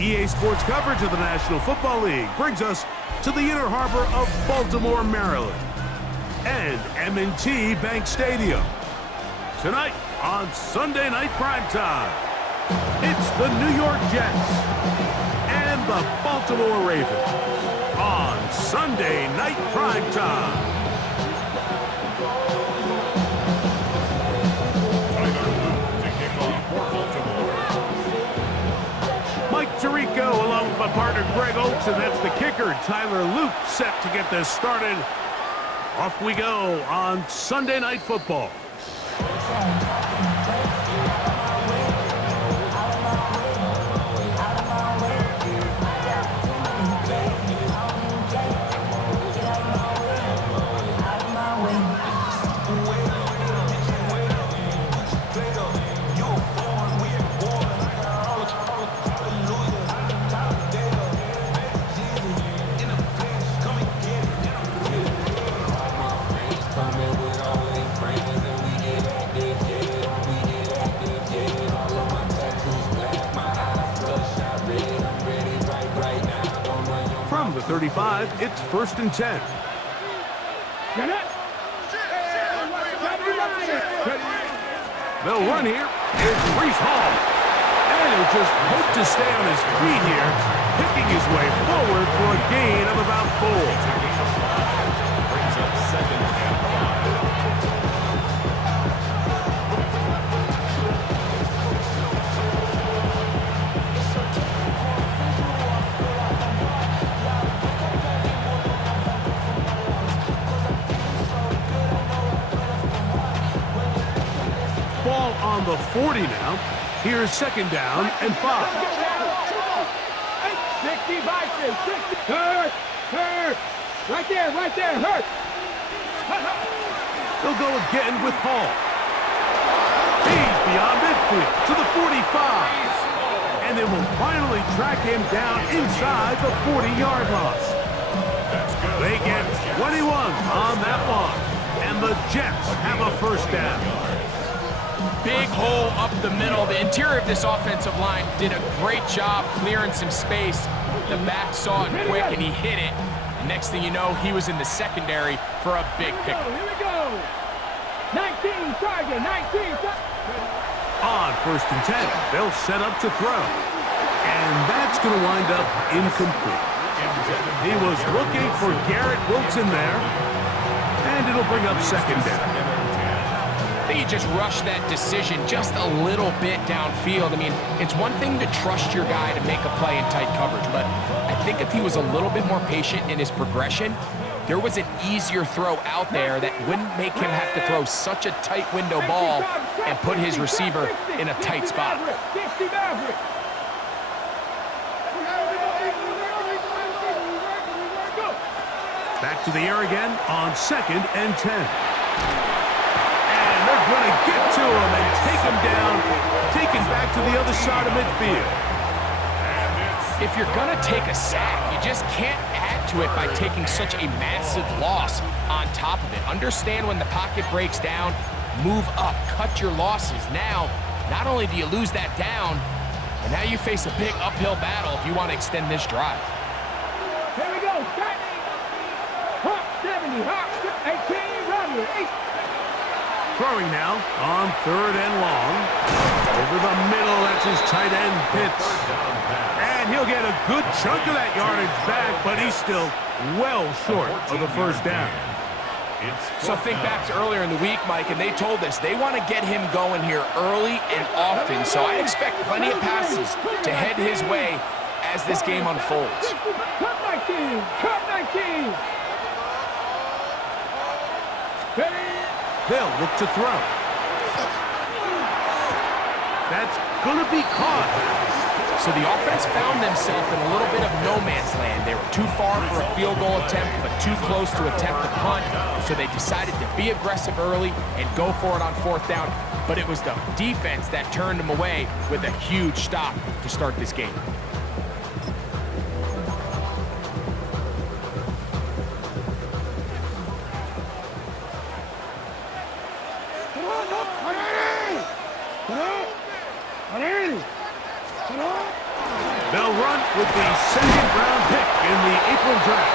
EA Sports coverage of the National Football League brings us to the inner harbor of Baltimore, Maryland, and M&T Bank Stadium. Tonight on Sunday Night Primetime, it's the New York Jets and the Baltimore Ravens on Sunday Night Primetime. Mike Tirico along with my partner Greg Oates, and that's the kicker Tyler Luke, set to get this started. Off we go on Sunday Night Football. From the 35, it's 1st and 10. They'll run here. It's Breece Hall. And he'll just hope to stay on his feet here, picking his way forward for a gain of about 4. Brings up 2nd and 5. Ball on the 40 now. Here's 2nd down and 5. 60 by 60. Hurt. Right there, hurt. They'll go again with Hall. He's beyond midfield to the 45. And they will finally track him down inside the 40-yard line. They get 21 on that one. And the Jets have a 1st down. Big hole up the middle. The interior of this offensive line did a great job clearing some space. The back saw it quick and he hit it. And next thing you know, he was in the secondary for a big pickup. Here we go. 19 target, 19. On 1st and 10, they'll set up to throw. And that's going to wind up incomplete. He was looking for Garrett Wilson there. And it'll bring up 2nd down. I think he just rushed that decision just a little bit downfield. I mean, it's one thing to trust your guy to make a play in tight coverage, but I think if he was a little bit more patient in his progression, there was an easier throw out there that wouldn't make him have to throw such a tight window ball and put his receiver in a tight spot. Back to the air again on 2nd and 10. They're going to get to him and take him down, taken back to the other side of midfield. If you're going to take a sack, you just can't add to it by taking such a massive loss on top of it. Understand when the pocket breaks down, move up, cut your losses. Now, not only do you lose that down, but now you face a big uphill battle if you want to extend this drive. Here we go. 70, 18, run. Throwing now on 3rd and long. Over the middle, that's his tight end, Pitts. And he'll get a good chunk of that yardage back, but he's still well short of the 1st down. So think back to earlier in the week, Mike, and they told us they want to get him going here early and often. So I expect plenty of passes to head his way as this game unfolds. Cut 19! Cut 19! They'll look to throw. That's going to be caught. So the offense found themselves in a little bit of no man's land. They were too far for a field goal attempt, but too close to attempt a punt. So they decided to be aggressive early and go for it on 4th down. But it was the defense that turned them away with a huge stop to start this game. They'll run with the second-round pick in the April draft.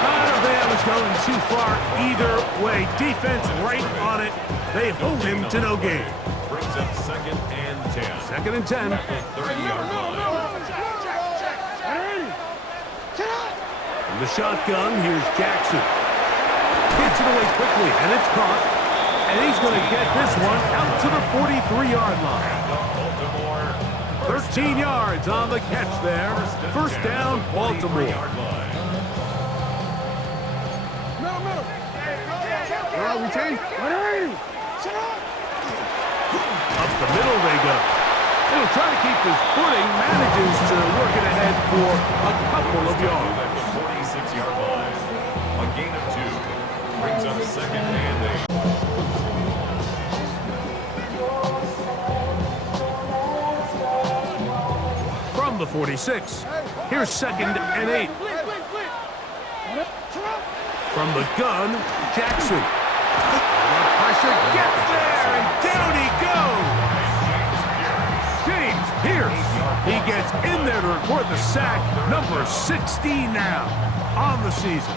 I don't think that was going too far either way. Defense right on it. They hold him to no gain. Brings up 2nd and 10. 2nd and 10. 30-yard line. From the shotgun, here's Jackson. Gets it away quickly, and it's caught. And he's going to get this one out to the 43-yard line. 13 yards on the catch there. First down, Baltimore. Up the middle they go. He'll try to keep his footing, manages to work it ahead for a couple of yards. 46-yard line. A gain of 2. Brings up 2nd and 8. From the 46, here's 2nd and 8. From the gun, Jackson. The pressure gets there, and down he goes. James Pierce. He gets in there to record the sack, number 16 now on the season.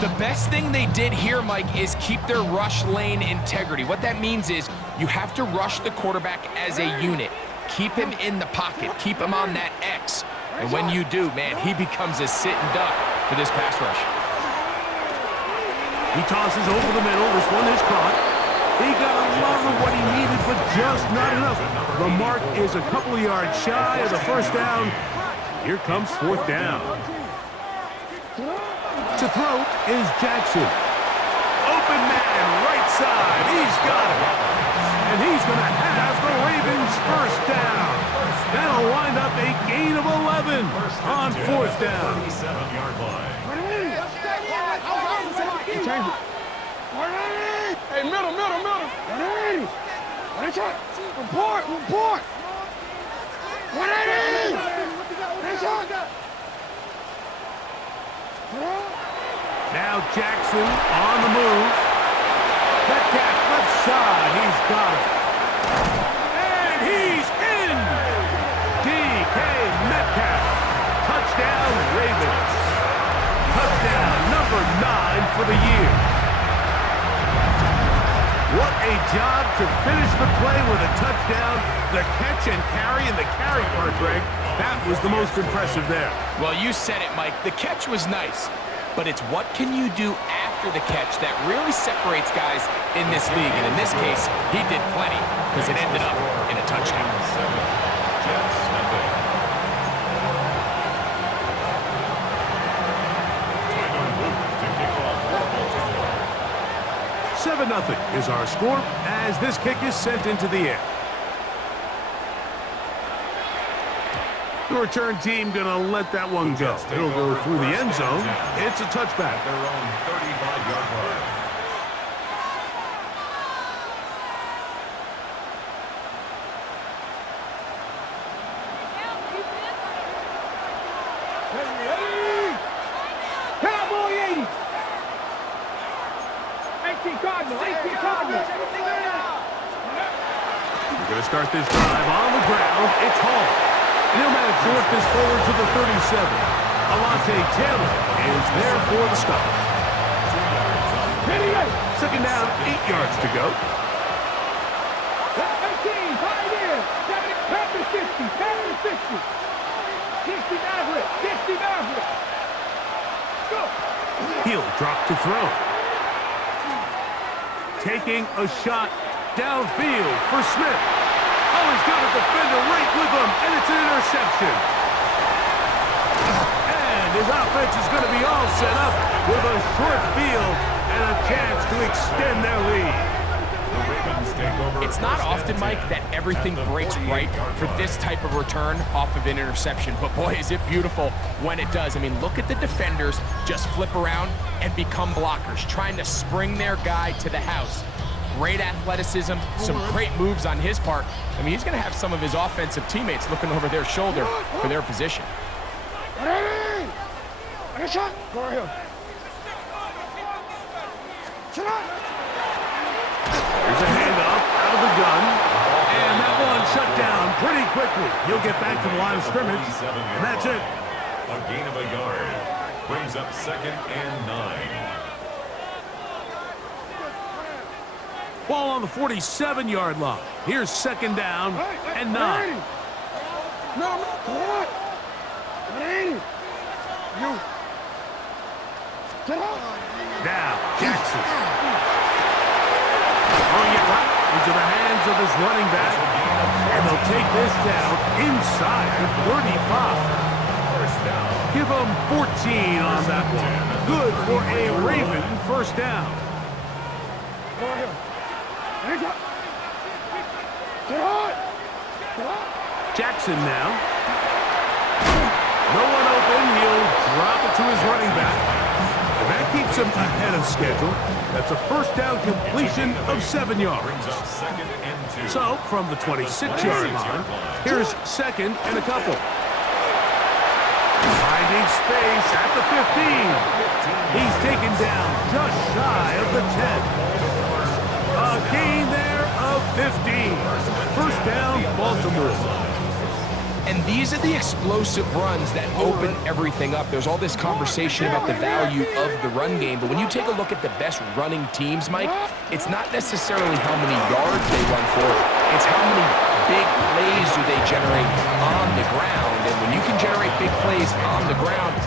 The best thing they did here, Mike, is keep their rush lane integrity. What that means is you have to rush the quarterback as a unit. Keep him in the pocket. Keep him on that X. And when you do, man, he becomes a sit and duck for this pass rush. He tosses over the middle. This one is caught. He got a lot of what he needed, but just not enough. The mark is a couple of yards shy of the first down. Here comes 4th down. To throw is Jackson. Open man, right side. He's got it. And he's going to have the Ravens first down. That'll wind up a gain of 11 on 4th down. 37-yard line. Hey, middle. Report. 180. Now Jackson on the move. Metcalf left side. He's got it. And he's in. DK Metcalf. Touchdown Ravens. Touchdown number 9 for the year. What a job to finish the play with a touchdown. The catch and carry, and the carry part, Greg, that was the most impressive there. Well, you said it, Mike. The catch was nice, but it's what can you do after the catch that really separates guys in this league. And in this case, he did plenty because it ended up in a touchdown. 7-0 is our score as this kick is sent into the air. The return team gonna let that one go. It'll go through the end zone. It's a touchback. Their own 35-yard line. Cowboy 80. 18 Cardinals. We're gonna start this drive on the ground. It's Hall. And he'll manage to work this forward to the 37. Alontae Taylor is there for the stop. 2nd down, 8 yards to go. 18, Pioneer. 50. 60 Maverick. Go. He'll drop to throw. Taking a shot downfield for Smith. Oh, he's got a defender right with him, and it's an interception. And his offense is going to be all set up with a short field and a chance to extend their lead. It's not often, Mike, that everything breaks right for this type of return off of an interception. But boy, is it beautiful when it does. I mean, look at the defenders just flip around and become blockers, trying to spring their guy to the house. Great athleticism, some great moves on his part. I mean, he's going to have some of his offensive teammates looking over their shoulder for their position. Here's a handoff out of the gun. And that one shut down pretty quickly. He'll get back to the line of scrimmage, and that's it. A gain of a yard. Brings up 2nd and 9. Ball on the 47-yard line. Here's 2nd down and 9. No, what? You. Now, Jackson. Throwing it right into the hands of his running back. And they'll take this down inside the 35. Give them 14 on that one. Good for a Raven first down. Jackson now. No one open. He'll drop it to his running back. And that keeps him ahead of schedule. That's a first down completion of 7 yards. Brings up 2nd and 2. So, from the 26-yard line, here's 2nd and a couple. Finding space at the 15. He's taken down just shy of the 10. A gain there of 15. First down, Baltimore. And these are the explosive runs that open everything up. There's all this conversation about the value of the run game, but when you take a look at the best running teams, Mike, it's not necessarily how many yards they run for, it's how many big plays do they generate on the ground. And when you can generate big plays on the ground,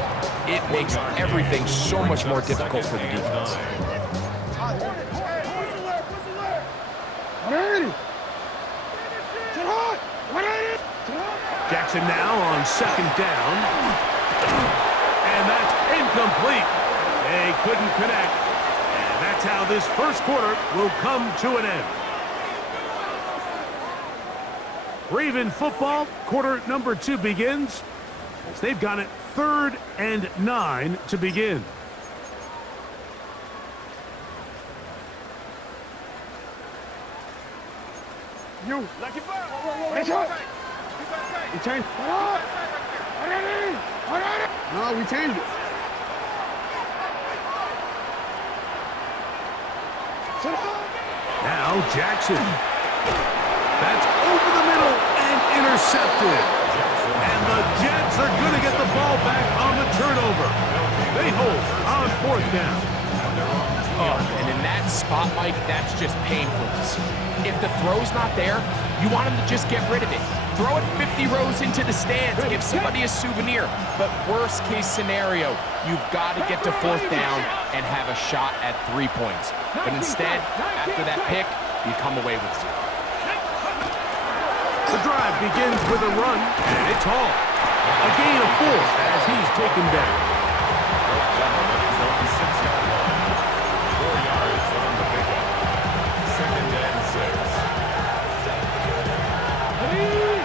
it makes everything so much more difficult for the defense. Jackson now on 2nd down. And that's incomplete. They couldn't connect. And that's how this first quarter will come to an end. Raven football, quarter number 2 begins as they've got it 3rd and 9 to begin. You. We changed. No, we changed it. Now Jackson. That's over the middle and intercepted. And the Jets are going to get the ball back on the turnover. They hold on 4th down. Oh, and in that spot, Mike, that's just painful to see. If the throw's not there, you want him to just get rid of it. Throw it 50 rows into the stands, give somebody a souvenir. But worst case scenario, you've got to get to 4th down and have a shot at 3 points. But instead, after that pick, you come away with 0. The drive begins with a run, and it's Hall. A gain of 4 as he's taken down.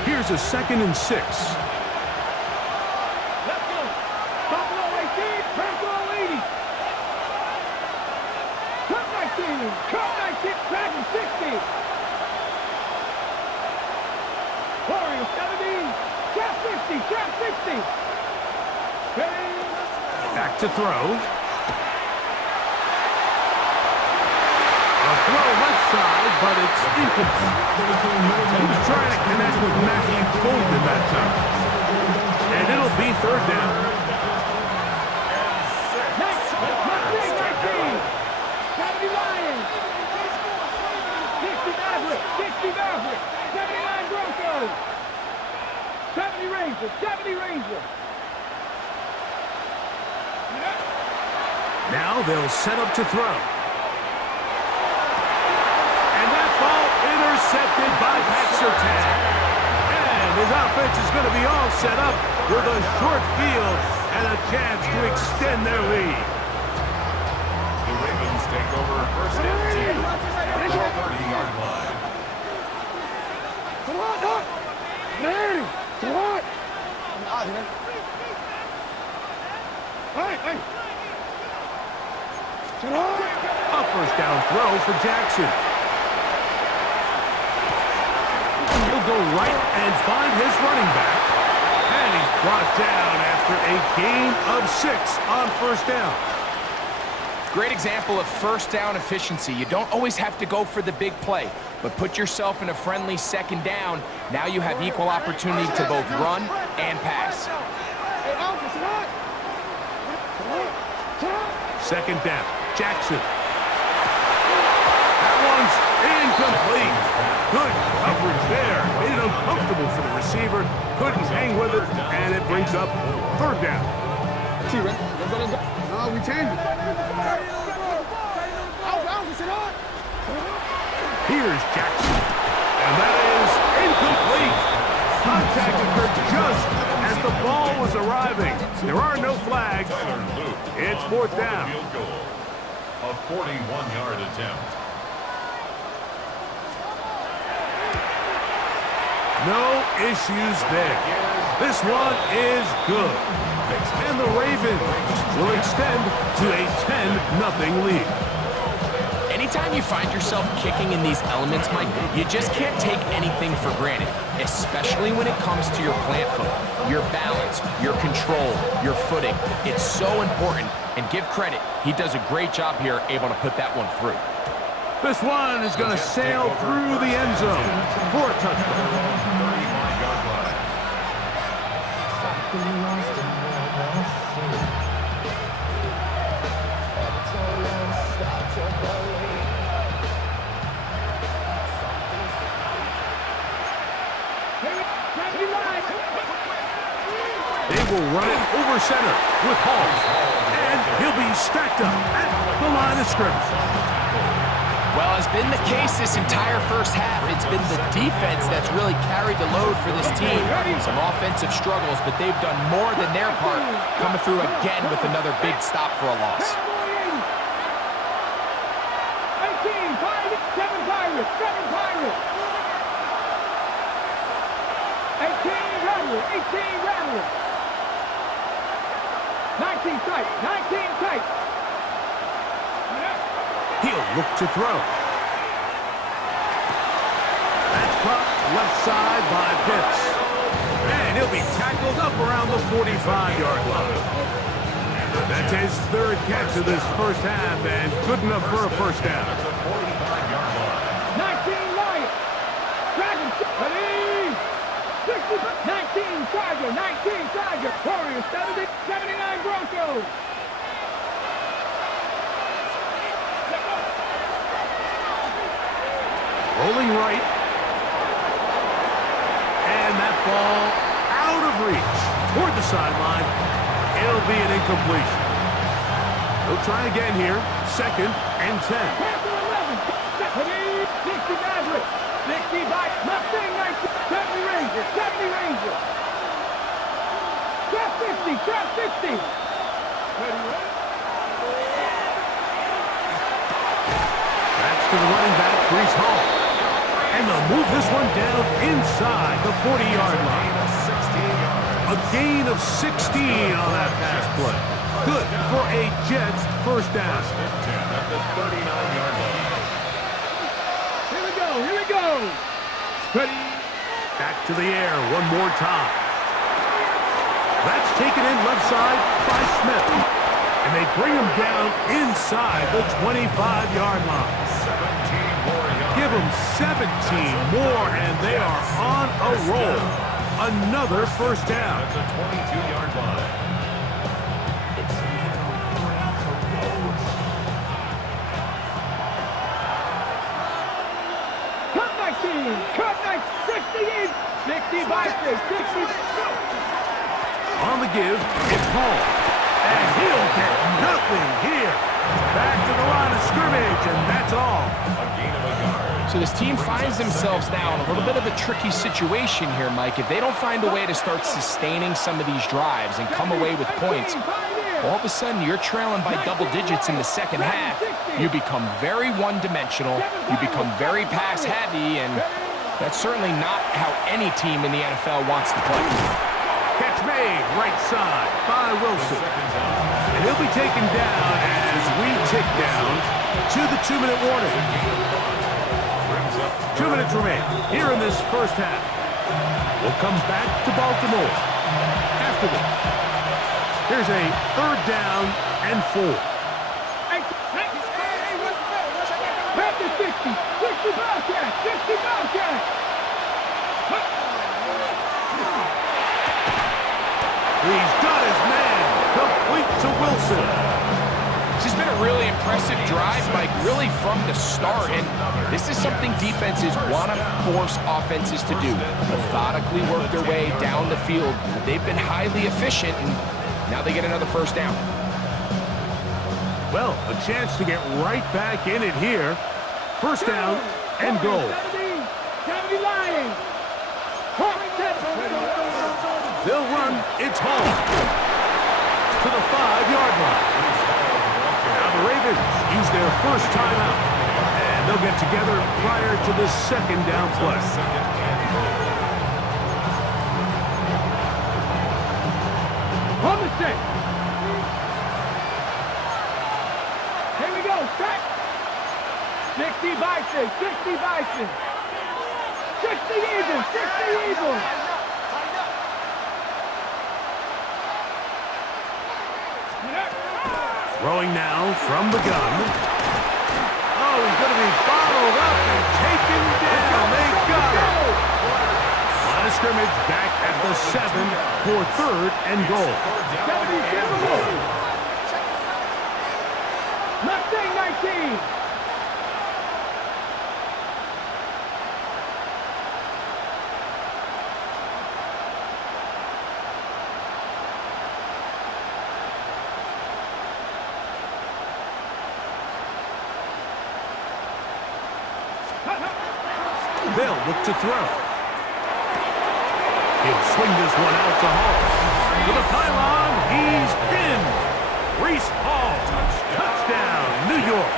Here's a 2nd and 6. Let's go. Buffalo 18, Buffalo 80. Cut 19, cut 19, back in 60. Warriors 17, trap 50, trap 60. Back to throw. A throw left side, but it's incomplete. He's trying to connect with Matthew Golden that time. And it'll be 3rd down. 70 Lions. 60 Maverick, 60 Maverick. 79 Broncos. 70 Rangers, 70 Rangers. Now they'll set up to throw. Intercepted by Paxertan. And his offense is going to be all set up with a short field and a chance to extend their lead. The Ravens take over 1st and 10 at the 30-yard line. Come on, up! Hey! Come on! Hey! Come on! A first down throw for Jackson. He'll go right and find his running back. And he's brought down after a gain of 6 on 1st down. Great example of first down efficiency. You don't always have to go for the big play, but put yourself in a friendly second down. Now you have equal opportunity to both run and pass. Second down, Jackson. That one's incomplete. Good coverage there. Made it uncomfortable for the receiver. Couldn't hang with it, and it brings up third down. No, we changed it. Here's Jackson, and that is incomplete. Contact occurred just as the ball was arriving. There are no flags. It's fourth down. Field goal. A 41-yard attempt. No issues there. This one is good. And the Ravens will extend to a 10-0 lead. Anytime you find yourself kicking in these elements, Mike, you just can't take anything for granted, especially when it comes to your plant foot, your balance, your control, your footing. It's so important, and give credit, he does a great job here able to put that one through. This one is going to sail through the end zone for a touchdown. 35-yard line. They will run it over center with Hall, and he'll be stacked up at the line of scrimmage. Well, as been the case this entire first half, it's been the defense that's really carried the load for this team. Some offensive struggles, but they've done more than their part, coming through again with another big stop for a loss. 18 Pirates, 7 Pirates, 7 Pirates. 18 Rattlers, 18 Rattlers. 19 tight, 19 tight. He'll look to throw. That's caught left side by Pitts. And he'll be tackled up around the 45-yard line. That's his third catch of this first half, and good enough for a first down. 19 Lions. Dragons, ready. 19 Charger, 19 Charger. Warriors, 79 Broncos. Rolling right. And that ball out of reach toward the sideline. It'll be an incompletion. They'll try again here. Second and 10. Panther 11. 60 Maverick. 60 by Mustang 19. 70 Rangers. 70 Rangers. Trap 50. Trap 50. That's to the running back, Brees Hall. And they'll move this one down inside the 40-yard line. A gain of 16 on that pass play. Good for a Jets first down. At the 39-yard line. Here we go. Here we go. Ready. Back to the air one more time. That's taken in left side by Smith. And they bring him down inside the 25-yard line. 17 more yards. Give them 17 more, and they are on a roll. Another first down. At the 22-yard line. Cut 19. Cut 68. 60 by 60. On the give, it's Hall. And he'll get nothing here. Back to the line of scrimmage, and that's all. A gain of a yard. So this team finds themselves now in a little bit of a tricky situation here, Mike. If they don't find a way to start sustaining some of these drives and come away with points, all of a sudden you're trailing by double digits in the second half. You become very one-dimensional. You become very pass-heavy, and that's certainly not how any team in the NFL wants to play. Catch made, right side by Wilson. And he'll be taken down as we tick down to the 2-minute warning. 2 minutes remain here in this first half. We'll come back to Baltimore after this. Here's a third down and 4. Bobcat. He's got his man. Complete to Wilson. This has been a really impressive drive, Mike, really from the start. And this is something defenses want to force offenses to do. Methodically work their way down the field. But they've been highly efficient, and now they get another first down. Well, a chance to get right back in it here. First down and goal. 70 Lions. They'll run. It's home. To the 5-yard line. Now the Ravens use their first timeout. And they'll get together prior to the second down play. On the set. Here we go. Set. 60 Bison. 60 Bison. 60 Eagles. 60 Eagles. Throwing now from the gun. Oh, he's going to be bottled up and taken down. They got him. Line of scrimmage back at the 7 for third and goal. 77. Mustang 19. They'll look to throw. He'll swing this one out to Hall. To the pylon, he's in. Reese Hall, touchdown, New York.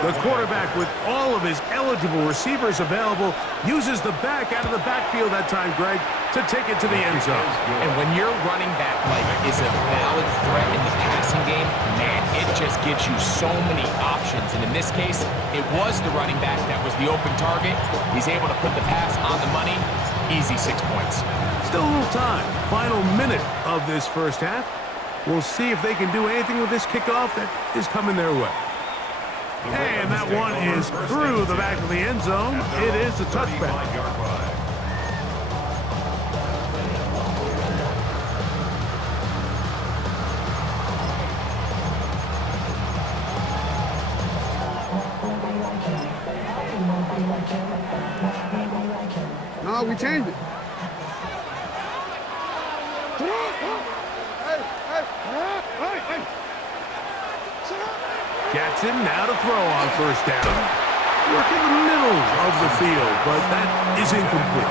The quarterback, with all of his eligible receivers available, uses the back out of the backfield that time, Greg, to take it to the end zone. And when your running back, Mike, is a valid threat in the passing game, man, it just gives you so many options. And in this case, it was the running back that was the open target. He's able to put the pass on the money. Easy 6 points. Still a little time. Final minute of this first half. We'll see if they can do anything with this kickoff that is coming their way. And that one is through the back of the end zone. It is a touchback. No, we changed it. Jackson now to throw on first down. Work in the middle of the field, but that is incomplete.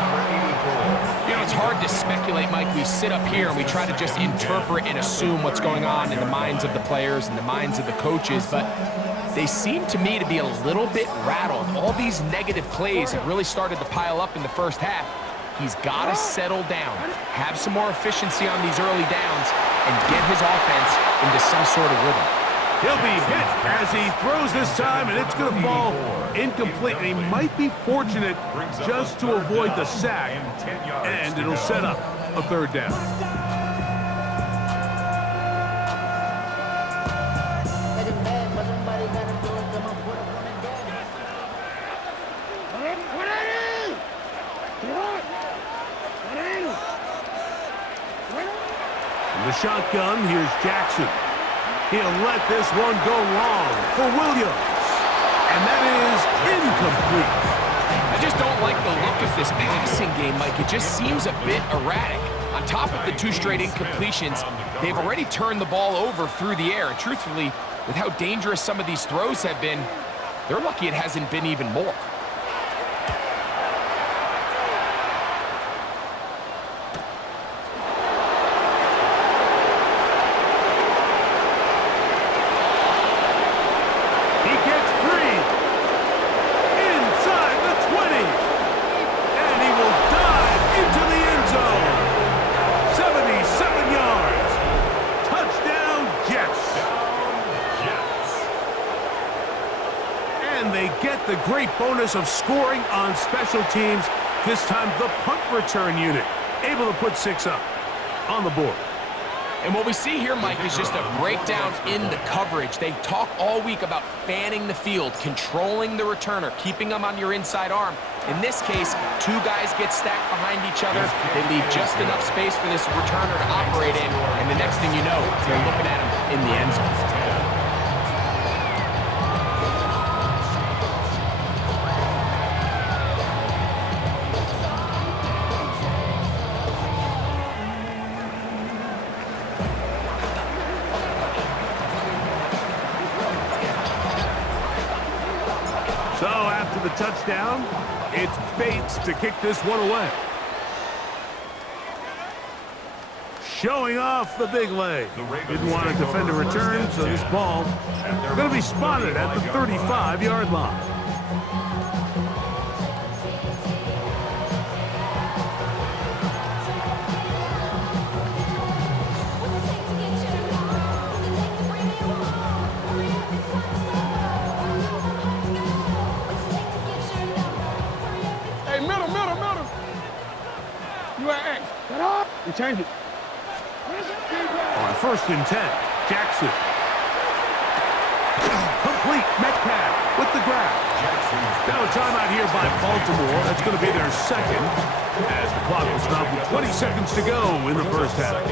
You know, it's hard to speculate, Mike. We sit up here and we try to just interpret and assume what's going on in the minds of the players and the minds of the coaches, but they seem to me to be a little bit rattled. All these negative plays have really started to pile up in the first half. He's got to settle down, have some more efficiency on these early downs, and get his offense into some sort of rhythm. He'll be hit as he throws this time, and it's going to fall incomplete. And he might be fortunate just to avoid the sack, and it'll set up a third down. From the shotgun, here's Jackson. He'll let this one go long for Williams. And that is incomplete. I just don't like the look of this passing game, Mike. It just seems a bit erratic. On top of the 2 straight incompletions, they've already turned the ball over through the air. And truthfully, with how dangerous some of these throws have been, they're lucky it hasn't been even more. The great bonus of scoring on special teams, this time the punt return unit, able to put 6 up on the board. And what we see here, Mike, is just a breakdown in the coverage. They talk all week about fanning the field, controlling the returner, keeping them on your inside arm. In this case, two guys get stacked behind each other. They leave just enough space for this returner to operate in, and the next thing you know, they're looking at him in the end zone. So after the touchdown, it's Bates to kick this one away. Showing off the big leg. Didn't want to defend a return, so this ball is going to be spotted at the 35-yard line. You change it. On 1st and 10, Jackson. Complete. Metcalf with the grab. Now a timeout here by Baltimore. That's going to be their second, as the clock will stop with 20 seconds to go in the first half.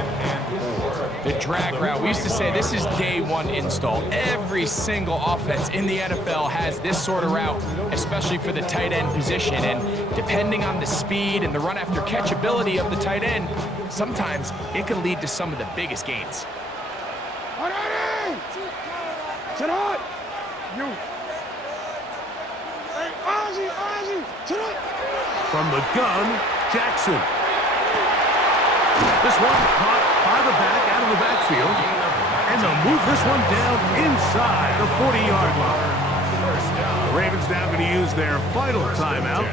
The drag route. We used to say this is day one install. Every single offense in the NFL has this sort of route, especially for the tight end position. And depending on the speed and the run after catch ability of the tight end, sometimes it can lead to some of the biggest gains. Sit up! You. Hey, Ozzy, sit up! From the gun, Jackson. This one caught by the back out of the backfield. And they'll move this one down inside the 40-yard line. The Ravens now going to use their final timeout,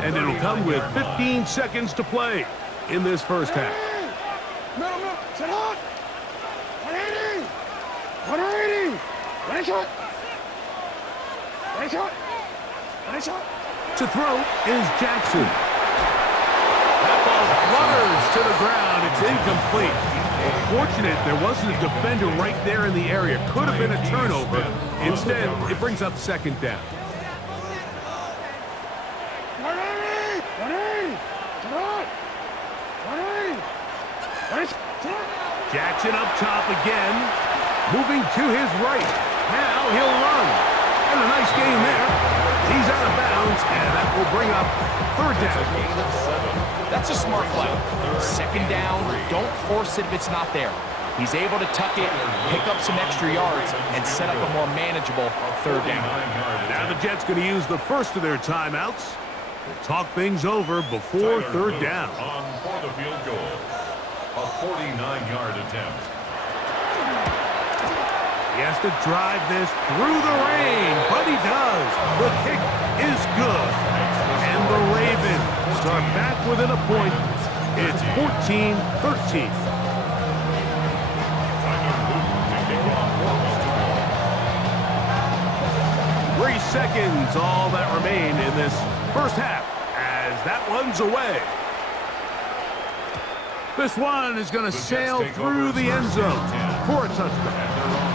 and it'll come with 15 seconds to play in this first half. Middle, sit up! 180! 180! Nice shot! Nice shot! Nice shot! To throw is Jackson. That ball flutters to the ground. It's incomplete. Fortunate there wasn't a defender right there in the area. Could have been a turnover. Instead, it brings up second down. 180! 180! Sit up! 180! Nice! Sit up! Jackson up top again. Moving to his right. Now he'll run. And a nice gain there. He's out of bounds, and that will bring up third down. That's a smart play. Second down, don't force it if it's not there. He's able to tuck it, pick up some extra yards, and set up a more manageable third down. Now the Jets going to use the first of their timeouts to talk things over before third down. On for the field goal. A 49-yard attempt. He has to drive this through the rain, but he does. The kick is good. And the Ravens start back within a point. It's 14-13. Seconds, all that remain in this first half as that one's away. This one is going to sail through the end zone for a touchdown.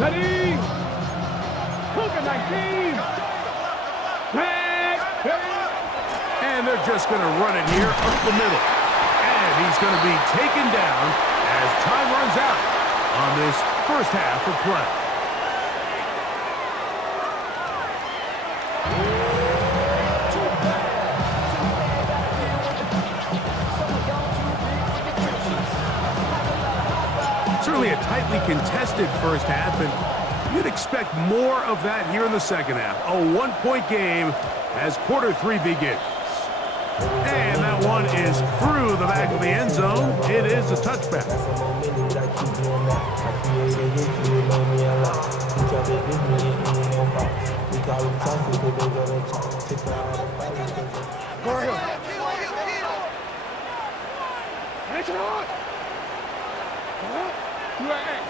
Ready? Hook at 19. And they're just going to run it here up the middle. And he's going to be taken down as time runs out on this first half of play. Certainly a tightly contested first half, and you'd expect more of that here in the second half. A one-point game as quarter three begins. And that one is through the back of the end zone. It is a touchback. Nice and hard. UAX.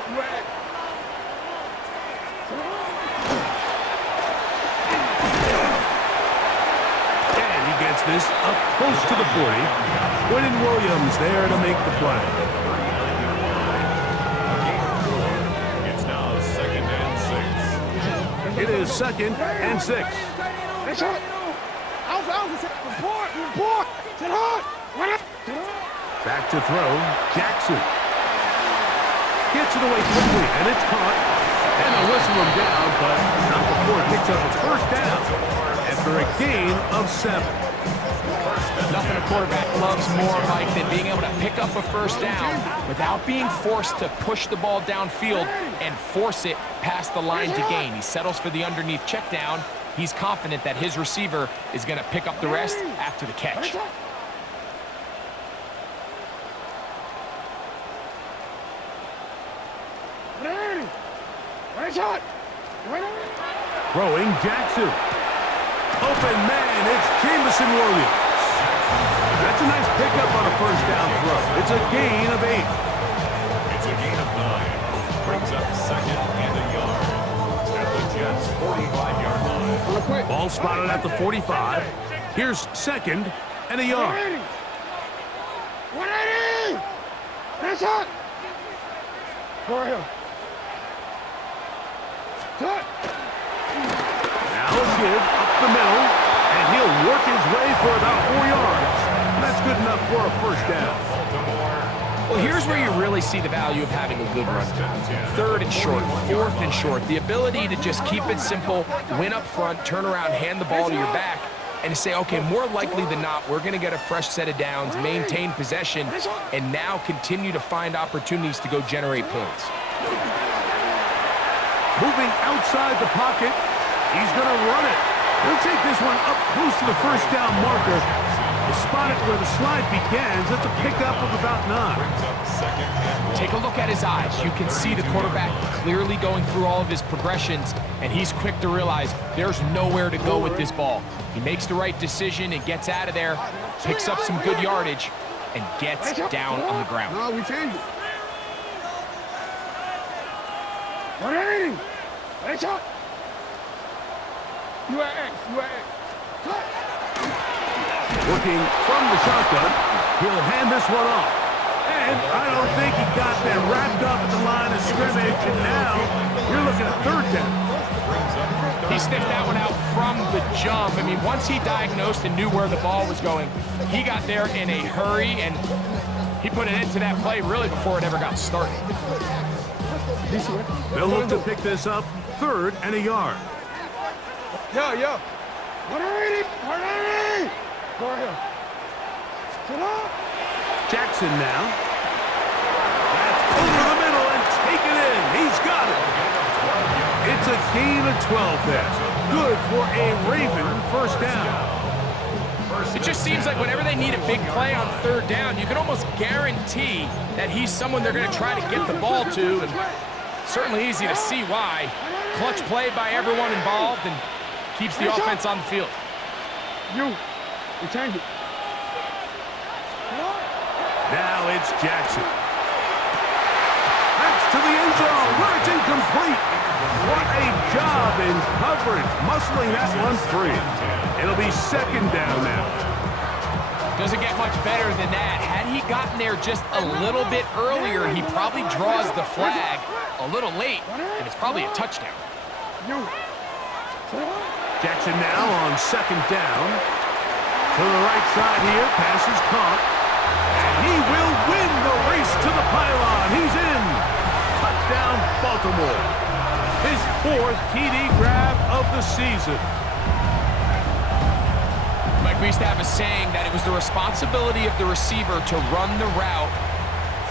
And he gets this up close to the 40. Quinton Williams there to make the play. It's now 2nd and 6. It is 2nd and 6. Nice shot. Alpha. Report. Sit hard. Back to throw. Jackson. Gets it away quickly, and it's caught. And they'll whistle him down, but not before it picks up its first down after a gain of 7. Nothing a quarterback loves more, Mike, than being able to pick up a first down without being forced to push the ball downfield and force it past the line to gain. He settles for the underneath check down. He's confident that his receiver is going to pick up the rest after the catch. Throwing Jackson. Open man, it's Jamison Williams. That's a nice pickup on a first down throw. It's a gain of 8. It's a gain of 9. Brings up 2nd and a yard at the Jets' 45-yard line. Ball spotted at the 45. Here's 2nd and a yard. 180! Nice shot! Go ahead. Cut! Now a give up the middle, and he'll work his way for about 4 yards. That's good enough for a first down. Well, here's where you really see the value of having a good run. 3rd and short, 4th and short. The ability to just keep it simple, win up front, turn around, hand the ball to your back, and to say, okay, more likely than not, we're going to get a fresh set of downs, maintain possession, and now continue to find opportunities to go generate points. Moving outside the pocket, he's going to run it. He'll take this one up close to the first down marker. He'll spot it where the slide begins. That's a pickup of about 9. Take a look at his eyes. You can see the quarterback clearly going through all of his progressions, and he's quick to realize there's nowhere to go with this ball. He makes the right decision and gets out of there, picks up some good yardage, and gets down on the ground. No, we changed it. 180! Nice shot! UAX. Cut! Working from the shotgun, he'll hand this one off. And I don't think he got them wrapped up at the line of scrimmage, and now you're looking at 3rd down. He sniffed that one out from the jump. I mean, once he diagnosed and knew where the ball was going, he got there in a hurry, and he put it into that play really before it ever got started. They'll look to pick this up 3rd and a yard. Yo. 180! Go ahead. Sit up! Jackson now. That's over the middle and taken in. He's got it. It's a gain of 12 there. Good for a Raven first down. It just seems like whenever they need a big play on 3rd down, you can almost guarantee that he's someone they're going to try to get the ball to. And certainly easy to see why. Clutch play by everyone involved and keeps the offense on the field. We changed it. Now it's Jackson. That's to the end zone where it's incomplete. What a job in coverage, muscling that one free. It'll be 2nd down now. Doesn't get much better than that. Had he gotten there just a little bit earlier, he probably draws the flag a little late, and it's probably a touchdown. Jackson now on 2nd down. To the right side here, pass is caught. And he will win the race to the pylon. He's in. Touchdown, Baltimore. His 4th TD grab of the season. Mike, we used to have a saying that it was the responsibility of the receiver to run the route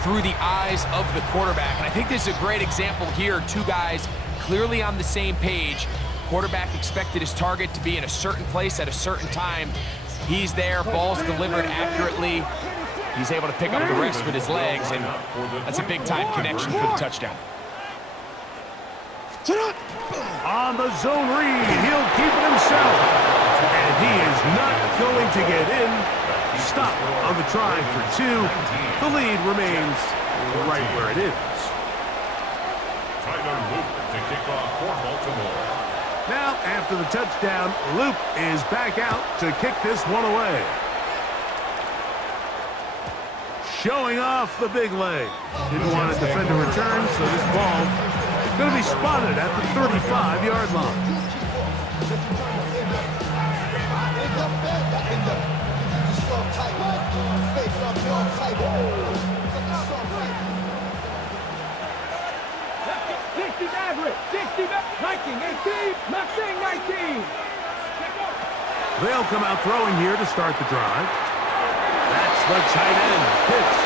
through the eyes of the quarterback. And I think this is a great example here. 2 guys clearly on the same page. Quarterback expected his target to be in a certain place at a certain time. He's there, ball's delivered accurately. He's able to pick up the rest with his legs, and that's a big-time connection for the touchdown. On the zone read, he'll keep it himself. And he is not going to get in. stop on the try for 2. The lead remains right where it is. Tyler Loop to kick off for Baltimore. Now, after the touchdown, Loop is back out to kick this one away. Showing off the big leg. Didn't want a defender return, so this ball is going to be spotted at the 35-yard line. They'll come out throwing here to start the drive. That's the tight end, Pitts.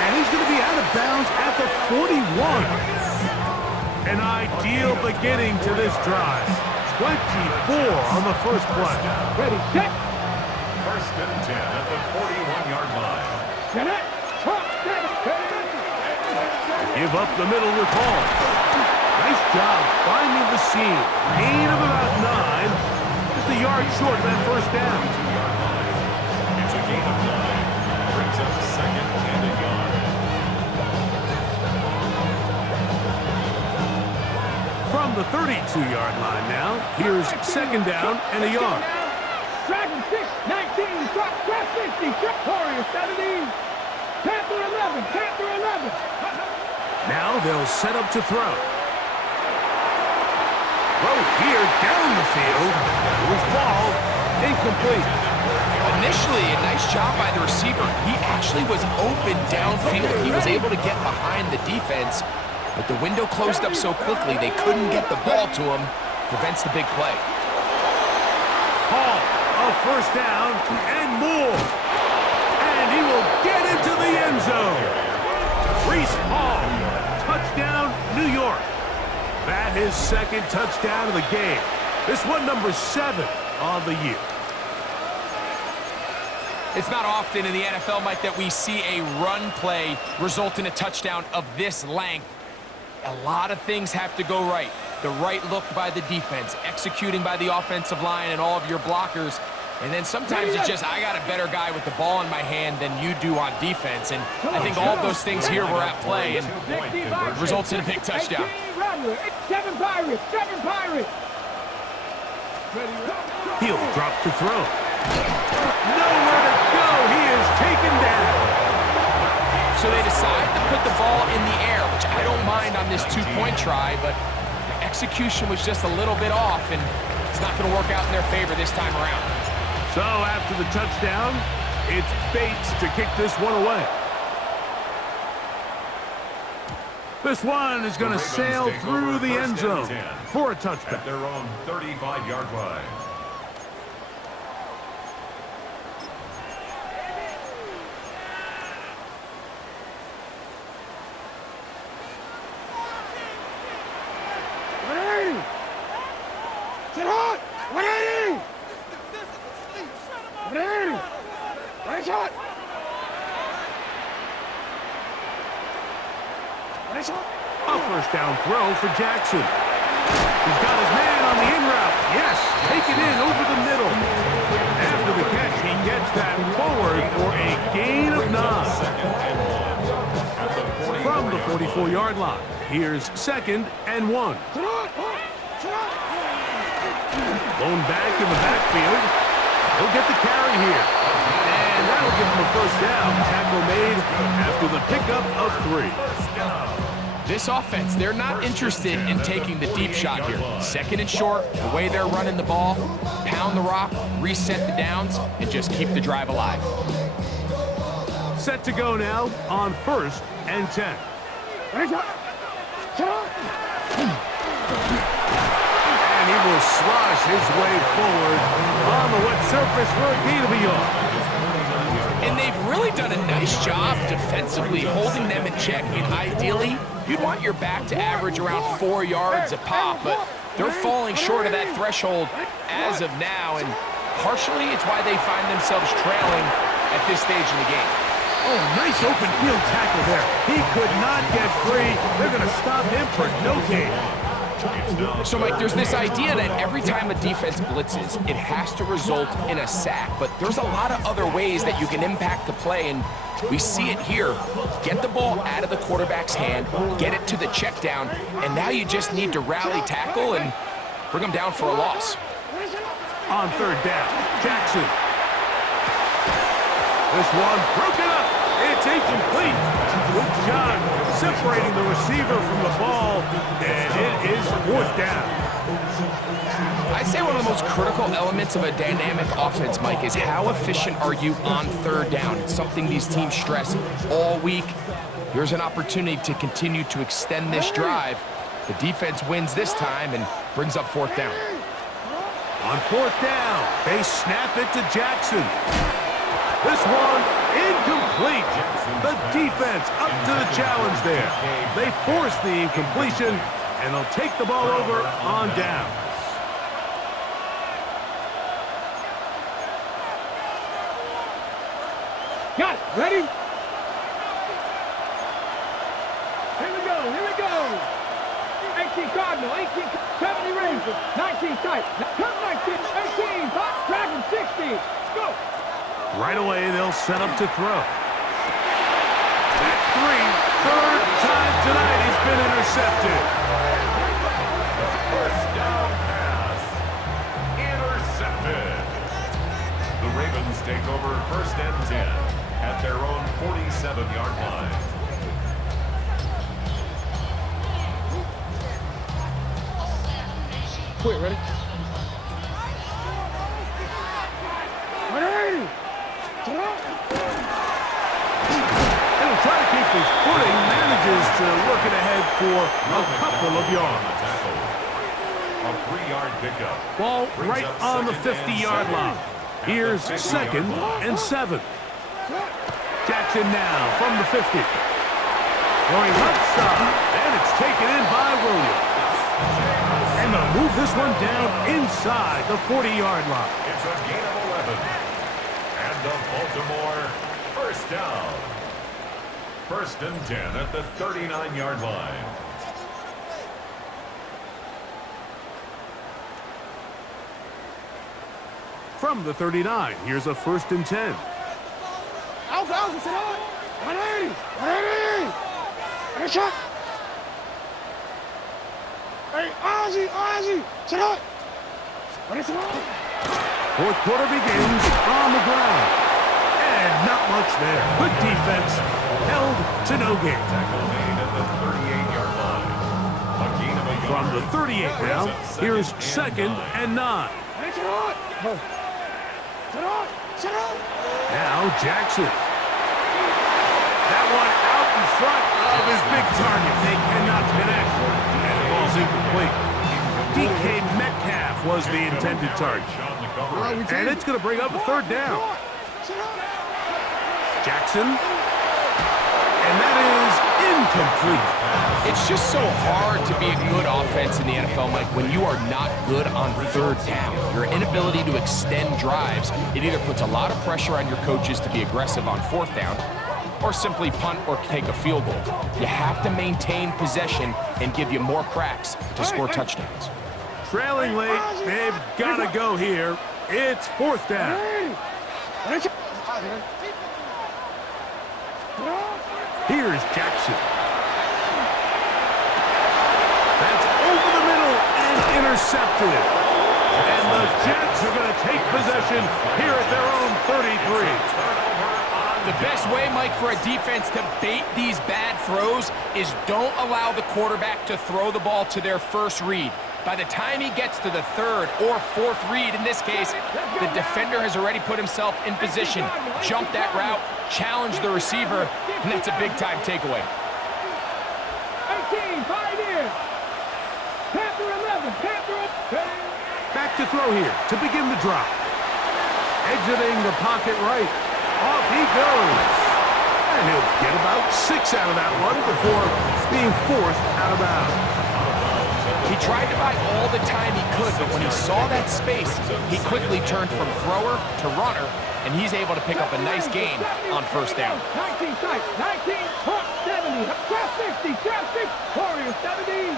And he's going to be out of bounds at the 41. An ideal beginning to this drive. 24 on the first play. Ready, set. First and 10 at the 41-yard line. Get it. Give up the middle with Hall. Nice job finding the seam. Gain of about 9. Just a yard short of that first down. It's a gain of 9. Brings up second and a yard. From the 32-yard line now, here's second down and a yard. Dragon 6, 19, drop 50, Warrior 17, Panther 11, Panther 11. Now they'll set up to throw. Throw here down the field. Will fall incomplete. Initially, a nice job by the receiver. He actually was open downfield. He was able to get behind the defense, but the window closed up so quickly they couldn't get the ball to him. Prevents the big play. Hall, a first down and more. And he will get into the end zone. Reese Hall, touchdown, New York. That is second touchdown of the game. This one number 7 on the year. It's not often in the NFL, Mike, that we see a run play result in a touchdown of this length. A lot of things have to go right. The right look by the defense, executing by the offensive line and all of your blockers. And then sometimes it's just, I got a better guy with the ball in my hand than you do on defense. And I think all of those things here were at play and results in a big touchdown. 7 Pirates, 7 Pirates. He'll drop to throw. Nowhere to go. He is taken down. So they decide to put the ball in the air, which I don't mind on this 2-point try, but the execution was just a little bit off, and it's not going to work out in their favor this time around. So after the touchdown, it's Bates to kick this one away. This one is going to sail through the end zone for a touchback. At their own 35-yard line. Sit hot! 180! 180! Right shot! Right shot! A first down throw for Jackson. He's got his man on the in route. Yes, take it in over the middle. After the catch, he gets that forward for a gain of 9. From the 44-yard line, here's second and 1. Blown back in the backfield. He'll get the carry here. And that'll give him a first down. Tackle made after the pickup of 3. This offense, they're not interested in taking the deep shot here. Second and short, the way they're running the ball, pound the rock, reset the downs, and just keep the drive alive. Set to go now on first and 10. And he will slosh his way forward on the wet surface for a gain of a yard. And they've really done a nice job defensively holding them in check. I mean, ideally, you'd want your back to average around 4 yards a pop, but they're falling short of that threshold as of now, and partially it's why they find themselves trailing at this stage in the game. Oh, nice open field tackle there. He could not get free. They're going to stop him for no gain. So, Mike, there's this idea that every time a defense blitzes, it has to result in a sack. But there's a lot of other ways that you can impact the play, and we see it here. Get the ball out of the quarterback's hand, get it to the check down, and now you just need to rally tackle and bring them down for a loss. On third down, Jackson. This one broken up. It's incomplete. Good job separating the receiver from the ball, and it is fourth down. I'd say one of the most critical elements of a dynamic offense, Mike, is how efficient are you on third down. It's something these teams stress all week. Here's an opportunity to continue to extend this drive. The defense wins this time and brings up fourth down. On fourth down, they snap it to Jackson. This one incomplete. The defense up to the challenge there. They force the incompletion, and they'll take the ball over on down. Got it. Ready? Here we go. Here we go. 18 Cardinal, 18, 70 Rangers, 19 tight. Come 19, 18, Dragon 60. Go. Right away, they'll set up to throw. That's three. Third time tonight he's been intercepted. First down pass. Intercepted. The Ravens take over first and 10 at their own 47-yard line. Quit, ready? Ready? He'll try to keep his footing, manages to work it ahead for a couple of yards. A 3-yard pickup. Ball right on the 50-yard line. Here's second and 7. Jackson now from the 50. Going left side, and it's taken in by Williams. And they'll move this one down inside the 40-yard line. It's a gain of 11. And the Baltimore first down. First and 10 at the 39-yard line. From the 39, here's a first and 10. Alpha, sit on. 180. 180. Hey, shot. Hey, Ozzy, sit on. What is it? Fourth quarter begins on the ground. And not much there. Good defense. Held to no gain. Tackle made at the 38-yard line. A gain of a yard. From the 38 now, here's second and 9. Hey, sit on. Sit on. Now Jackson. That one out in front of his big target. They cannot connect. And it falls incomplete. DK Metcalf was the intended target. And it's going to bring up a third down. Jackson. And that is incomplete. It's just so hard to be a good offense in the NFL, Mike, when you are not good on third down. Your inability to extend drives, it either puts a lot of pressure on your coaches to be aggressive on fourth down or simply punt or take a field goal. You have to maintain possession and give you more cracks to score touchdowns. Trailing late, they've got to go here. It's fourth down. Here's Jackson. That's over the middle and intercepted. And the Jets are going to take possession here at their own 33. The best way, Mike, for a defense to bait these bad throws is don't allow the quarterback to throw the ball to their first read. By the time he gets to the third or fourth read, in this case, the defender has already put himself in position, jump that route, challenge the receiver, and that's a big-time takeaway. 18, 5 in. Panther 11, Panther. Back to throw here to begin the drive. Exiting the pocket right. Off he goes. And he'll get about 6 out of that one before being forced out of bounds. He tried to buy all the time he could, but when he saw that space, he quickly turned from thrower to runner, and he's able to pick up a nice gain on first down. 19 tight, 19, 70, 60, Warriors 70.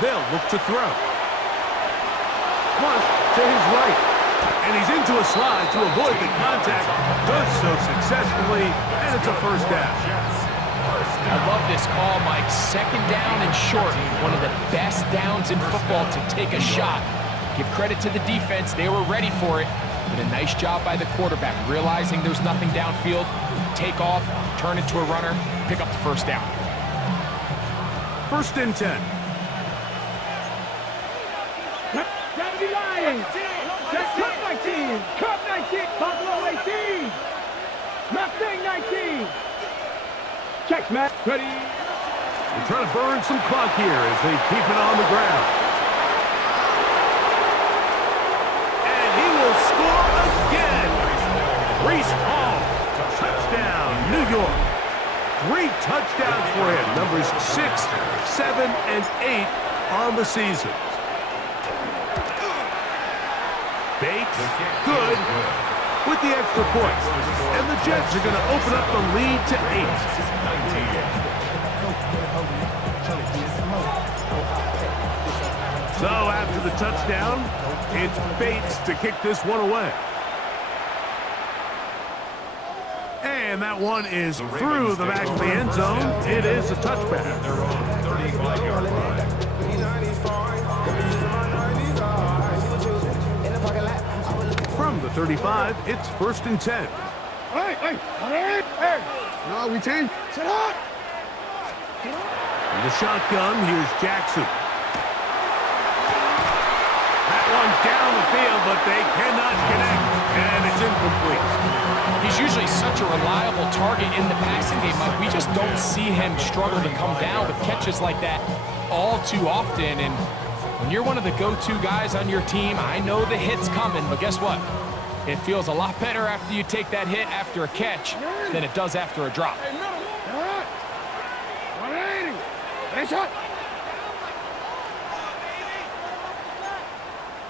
They'll look to throw. Flush to his right. And he's into a slide to avoid the contact. Does so successfully, and it's a first down. I love this call, Mike. Second down and short. One of the best downs in football to take a shot. Give credit to the defense. They were ready for it. But a nice job by the quarterback, realizing there's nothing downfield. Take off, turn into a runner, pick up the first down. 1st and 10. Saturday Lions. Cup 19. Cup 19. Buffalo 18. Mustang 19. Checks, Matt. Ready. They're trying to burn some clock here as they keep it on the ground. And he will score again. Reese Hall. Touchdown, New York. 3 touchdowns for him. Numbers 6, 7, and 8 on the season. Bates, good, with the extra point. And the Jets are going to open up the lead to 8. So after the touchdown, it's Bates to kick this one away. And that one is through the back of the end zone. It is a touchback. From the 35, it's 1st and 10. Hey. No, we change. Sit up. In the shotgun, here's Jackson. That one down the field, but they cannot connect, and it's incomplete. He's usually such a reliable target in the passing game, Mike. We just don't see him struggle to come down with catches like that all too often. And when you're one of the go-to guys on your team, I know the hit's coming, but guess what? It feels a lot better after you take that hit after a catch than it does after a drop. Hey, middle. 180. Hey, shot.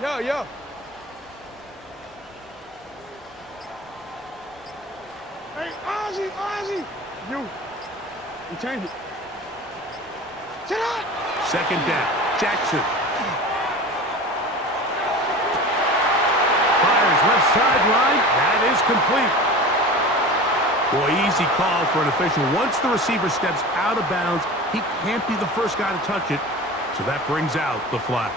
Yo. Hey, Ozzy. You change it. Sit up. 2nd down, Jackson. Fires left sideline. That is complete. Boy, easy call for an official. Once the receiver steps out of bounds, he can't be the first guy to touch it. So that brings out the flag.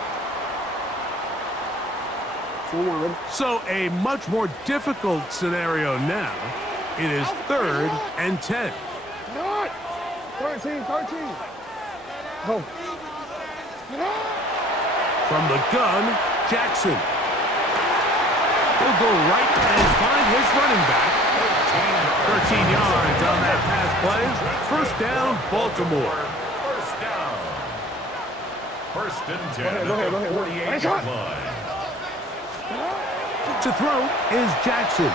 So a much more difficult scenario now. It is 3rd and 10. 13. Go. From the gun, Jackson. He'll go right and find his running back. 13 yards on that pass play. 1st down, Baltimore. 1st and 10 at the 48-yard line. To throw is Jackson.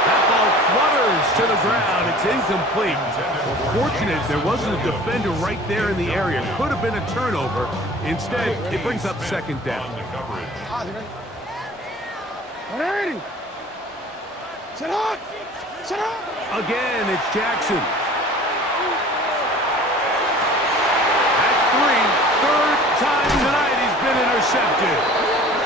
That ball flutters to the ground. It's incomplete. Well, fortunate there wasn't a defender right there in the area. Could have been a turnover. Instead, it brings up 2nd down. 180. Sit up. Again, it's Jackson. That's 3rd time tonight he's been intercepted.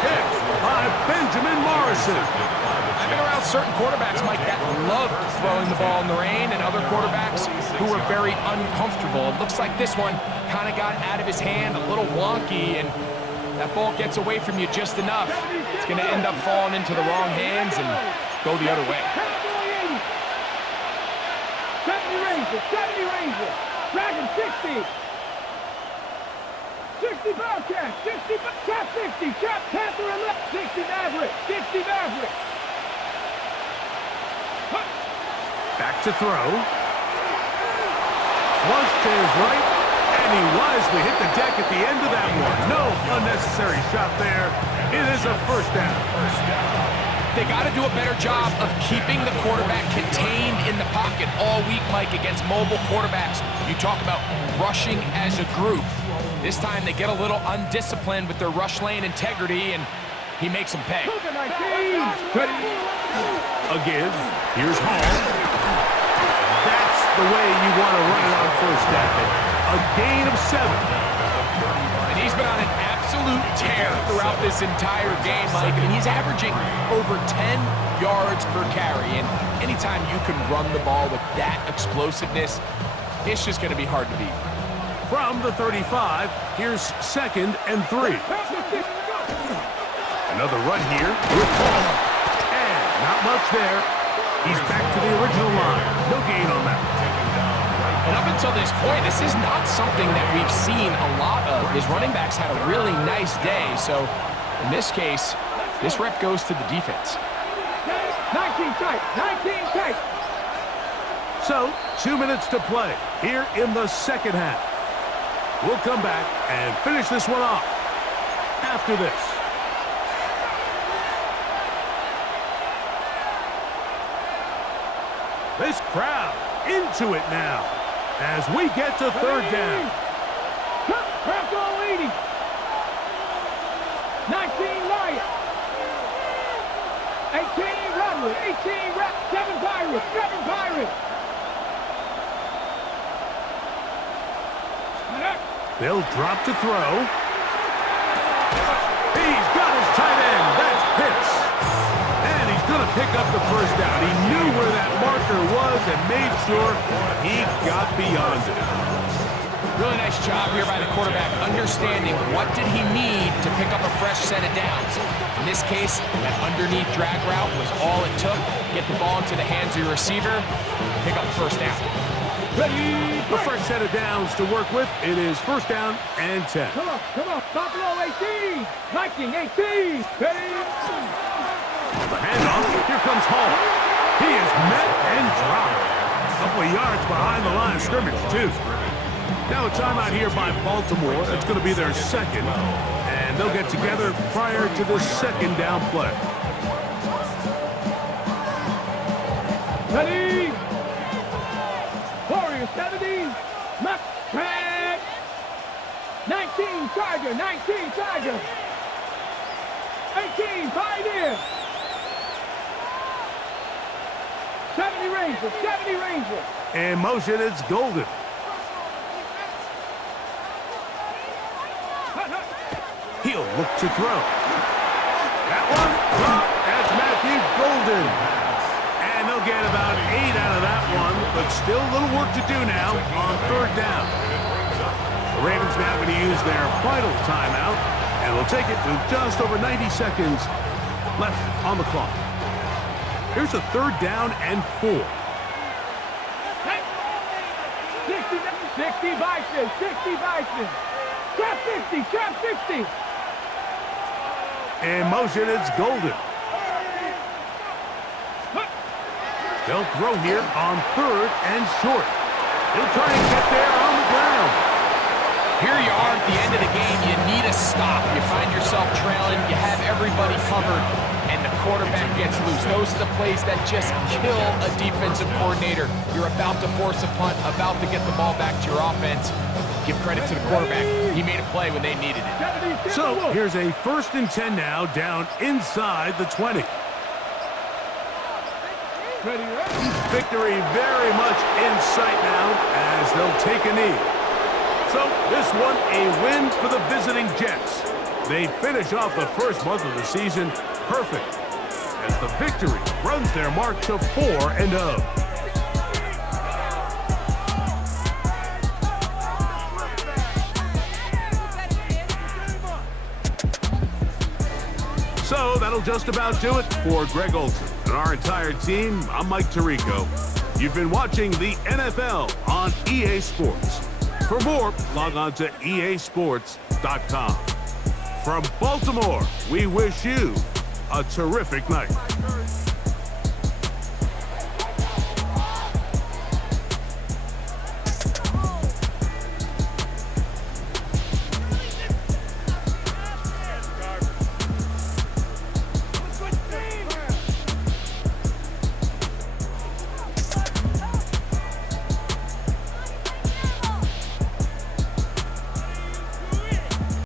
Picked by Benjamin Morrison. I've been around certain quarterbacks, Mike, that loved throwing the ball in the rain, and other quarterbacks who were very uncomfortable. It looks like this one kind of got out of his hand, a little wonky, and that ball gets away from you just enough. It's going to end up falling into the wrong hands and go the other way. 70 Ranger. Dragon 60. 60 Bobcat. 60 Cap 60. Cap Panther and left. 60 Maverick. 60 Maverick. Back to throw. Flush to his right, and he wisely hit the deck at the end of that one. No unnecessary shot there. It is a 1st down. They got to do a better job of keeping the quarterback contained in the pocket all week, Mike, against mobile quarterbacks. You talk about rushing as a group. This time they get a little undisciplined with their rush lane integrity, and he makes them pay. Again, here's Hall. That's the way you want to run it on 1st down. A gain of 7. And he's been on an absolute tear throughout this entire game, Mike. I mean, he's averaging over 10 yards per carry. And anytime you can run the ball with that explosiveness, it's just going to be hard to beat. From the 35, here's 2nd and 3. Another run here with ball. And not much there. He's back to the original line. No gain on that. And up until this point, this is not something that we've seen a lot of. His running backs had a really nice day. So in this case, this rep goes to the defense. 19 tight, 19 tight. So 2 minutes to play here in the second half. We'll come back and finish this one off after this. This crowd into it now as we get to 3rd down. Crack all 80. 19 Lions. 18 Robbery. 18 Rep. 7 Pirates. 7 Pirates. They'll drop to throw. He's got his tight end. That's Pitts. And he's going to pick up the 1st down. He knew where that marker was and made sure he got beyond it. Really nice job here by the quarterback, understanding what did he need to pick up a fresh set of downs. In this case, that underneath drag route was all it took. Get the ball into the hands of your receiver, pick up the 1st down. Ready. The first set of downs to work with. It is 1st down and 10. Come on. Buffalo 18. Viking 18. Ready. The handoff. Here comes Hall. He is met and dropped. A couple of yards behind the line of scrimmage, too. Now a timeout here by Baltimore. That's going to be their 2nd. And they'll get together prior to the 2nd down play. Ready. Warriors 70. Mac Tag. 19 Tiger. 19 Tiger. 18 Pioneer. 70 Ranger. 70 Ranger. In motion, it's Golden. He'll look to throw. That one, that's Matthew Golden. And they'll get about 8 out of that one, but still a little work to do now on 3rd down. The Ravens now going to use their final timeout, and they'll take it with just over 90 seconds left on the clock. Here's a 3rd down and 4. 60 Bison. 60 Bison. Trap 60. Trap 60. In motion, it's Golden. They'll throw here on 3rd and short. He'll try and get there on the ground. Here you are at the end of the game. You need a stop. You find yourself trailing. You have everybody covered, and the quarterback gets loose. Those are the plays that just kill a defensive coordinator. You're about to force a punt, about to get the ball back to your offense. Give credit to the quarterback. He made a play when they needed it. So here's a 1st and 10 now, down inside the 20. Victory very much in sight now as they'll take a knee. So this one a win for the visiting Jets. They finish off the 1st month of the season perfect as the victory runs their mark to 4-0. So that'll just about do it for Greg Olson and our entire team. I'm Mike Tirico. You've been watching the NFL on EA Sports. For more, log on to easports.com. From Baltimore, we wish you a terrific night.